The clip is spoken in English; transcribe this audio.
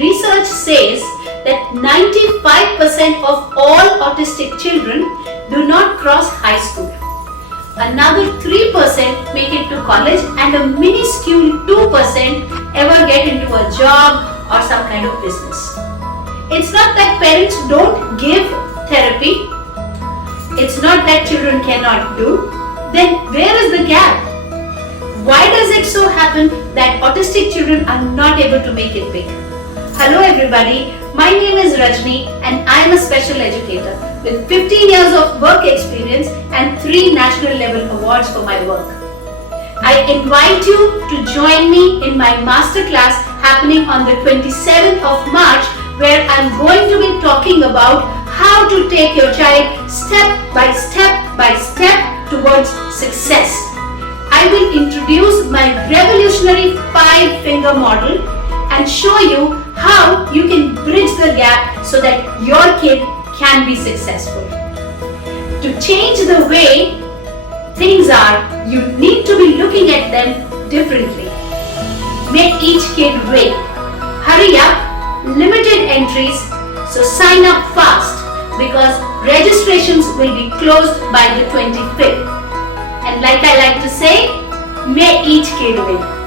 research says that 95% of all autistic children do not cross high school. Another 3% make it to college, and a minuscule 2% ever get into a job or some kind of business. It's not that parents don't give therapy. It's not that children cannot do. Then where is the gap? Why does it so happen that autistic children are not able to make it big? Hello everybody, my name is Rajni and I am a special educator with 15 years of work experience and 3 national level awards for my work. I invite you to join me in my masterclass happening on the 27th of March, where I am going to be talking about how to take your child step by step towards success. I will introduce my revolutionary 5-finger model and show you how you can bridge the gap so that your kid can be successful. To change the way things are, you need to be looking at them differently. Make each kid wait. Hurry up, limited entries, so sign up fast because registrations will be closed by the 25th. And like I like to say, may each kid win.